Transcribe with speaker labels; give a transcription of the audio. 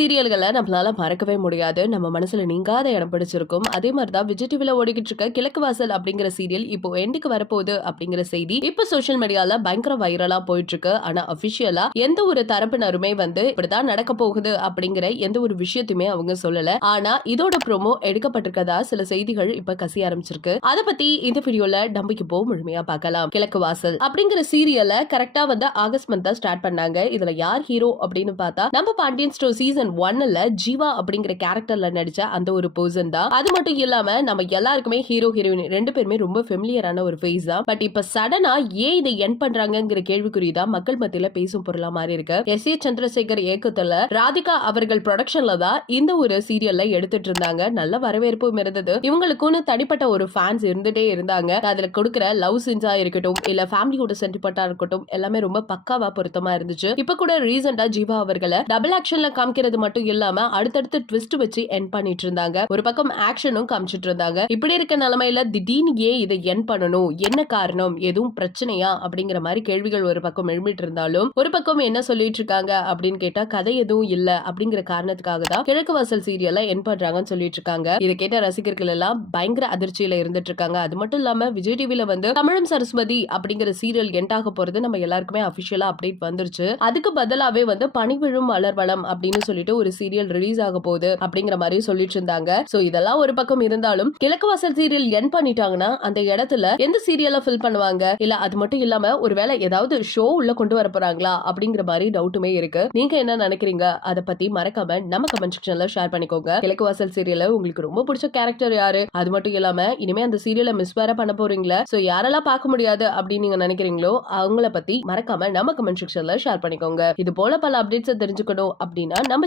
Speaker 1: சீரியல்களை நம்மளால மறக்கவே முடியாது. நம்ம மனசுல நீங்காத இடம் பிடிச்சிருக்கும். அதே மாதிரி தான் விஜய் டிவில ஓடிக்கிட்டு இருக்க கிழக்கு வாசல் அப்படிங்கிற சீரியல் இப்போ எண்டுக்கு வரப்போகுது அப்படிங்கிற செய்தி இப்போ சோஷியல் மீடியால பயங்கர வைரலா போயிட்டு இருக்கு ஆனா அபிஷியலா எந்த ஒரு தரப்பினருமே வந்து இப்படிதான் நடக்க போகுது அப்படிங்கிற எந்த ஒரு விஷயத்தையுமே அவங்க சொல்லல. ஆனா இதோட ப்ரோமோ எடுக்கப்பட்டிருக்கதா சில செய்திகள் இப்ப கசிய ஆரம்பிச்சிருக்கு. அதை பத்தி இந்த வீடியோல நம்பிக்கை போ முழுமையா பார்க்கலாம். கிழக்கு வாசல் அப்படிங்கிற சீரியலை கரெக்டா வந்து ஆகஸ்ட் மந்த் தான் ஸ்டார்ட் பண்ணாங்க. இதுல யார் ஹீரோ அப்படின்னு பார்த்தா நம்ம பாண்டியன் ஸ்டோர் சீசன் ஒன்னுல ஜீவா அப்படிங்கிற கேரக்டர்ல நடிச்ச அந்த ஒரு பர்சன் தான். அது மட்டும் இல்லாம நம்ம எல்லாருக்குமே ஹீரோ ஹீரோயின் ரெண்டு பேருமே ரொம்ப ஃபெமிலியரான ஒரு ஃபேஸ் தான். பட் இப்ப சடனா ஏன் இதை என் பண்றாங்கிற கேள்விக்குறி தான் மக்கள் மத்தியில பேசும் பொருளா மாறி இருக்கு. எஸ் ஏ சந்திரசேகர் இயக்கத்துல ராதிகா அவர்கள் ப்ரொடக்ஷன்ல தான் இந்த ஒரு சீரியல்ல எடுத்துட்டு இருந்தாங்க. நல்ல வரவேற்பும் இருந்தது. இவங்களுக்குன்னு தனிப்பட்ட ஒரு ஃபேன்ஸ் இருந்துட்டே இருந்தாங்க. அதுல கொடுக்கிற லவ் சீன்ஸா இருக்கட்டும் இல்ல ஃபேமிலியோட சென்டிமெண்டா இருக்கட்டும் எல்லாமே ரொம்ப பக்காவா பொருத்தமா இருந்துச்சு. இப்ப கூட ரீசெண்டா ஜீவா அவர்களை டபுள் ஆக்ஷன்ல அப்படிங்கிறது மட்டும் இல்லாம அடுத்தடுத்து ட்விஸ்ட் வச்சு என் பண்ணிட்டு இருந்தாங்க. ஒரு பக்கம் ஆக்ஷனும் காமிச்சிட்டு இருந்தாங்க. இப்படி இருக்க நிலைமையில திடீர்னு ஏன் இதை என் பண்ணணும்? என்ன காரணம்? எதுவும் பிரச்சனையா? அப்படிங்கிற மாதிரி கேள்விகள் ஒரு பக்கம் எழுப்பிட்டு இருந்தாலும் ஒரு பக்கம் என்ன சொல்லிட்டு இருக்காங்க அப்படின்னு கேட்டா கதை எதுவும் இல்ல அப்படிங்கிற காரணத்துக்காக தான் கிழக்கு வாசல் சீரியல்ல என் பண்றாங்கன்னு சொல்லிட்டு இருக்காங்க. இதை கேட்ட ரசிகர்கள் எல்லாம் பயங்கர அதிர்ச்சியில இருந்துட்டு இருக்காங்க. அது மட்டும் இல்லாம விஜய் டிவில வந்து தமிழும் சரஸ்வதி அப்படிங்கிற சீரியல் எண்டாக போறது நம்ம எல்லாருக்குமே அபிஷியலா அப்டேட் வந்துருச்சு. அதுக்கு பதிலாவே வந்து பனிவிழும் மலர்வளம் அப்படின்னு சொல்லி சொல்லிட்டு ஒரு சீரியல் ரிலீஸ் ஆக போகுது அப்படிங்கிற மாதிரி சொல்லிட்டு இருந்தாங்க. சோ இதெல்லாம் ஒரு பக்கம் இருந்தாலும் கிழக்கு வாசல் சீரியல் என் பண்ணிட்டாங்கன்னா அந்த இடத்துல எந்த சீரியல ஃபில் பண்ணுவாங்க? இல்ல அது மட்டும் இல்லாம ஒருவேளை ஏதாவது ஷோ உள்ள கொண்டு வர போறாங்களா? அப்படிங்கிற மாதிரி டவுட்டுமே இருக்கு. நீங்க என்ன நினைக்கிறீங்க? அதை பத்தி மறக்காம நம்ம கமெண்ட் செக்ஷன்ல ஷேர் பண்ணிக்கோங்க. கிழக்கு வாசல் சீரியல்ல உங்களுக்கு ரொம்ப பிடிச்ச கேரக்டர் யாரு? அது மட்டும் இல்லாம இனிமே அந்த சீரியலை மிஸ் வேற பண்ண போறீங்களா? சோ யாரெல்லாம் பார்க்க முடியாது அப்படின்னு நீங்க நினைக்கிறீங்களோ அவங்கள பத்தி மறக்காம நம்ம கமெண்ட் செக்ஷன்ல ஷேர் பண்ணிக்கோங்க. இது போல பல அப்டேட்ஸ் தெரிஞ்சுக்கணும் அப்படின்னா நம்ம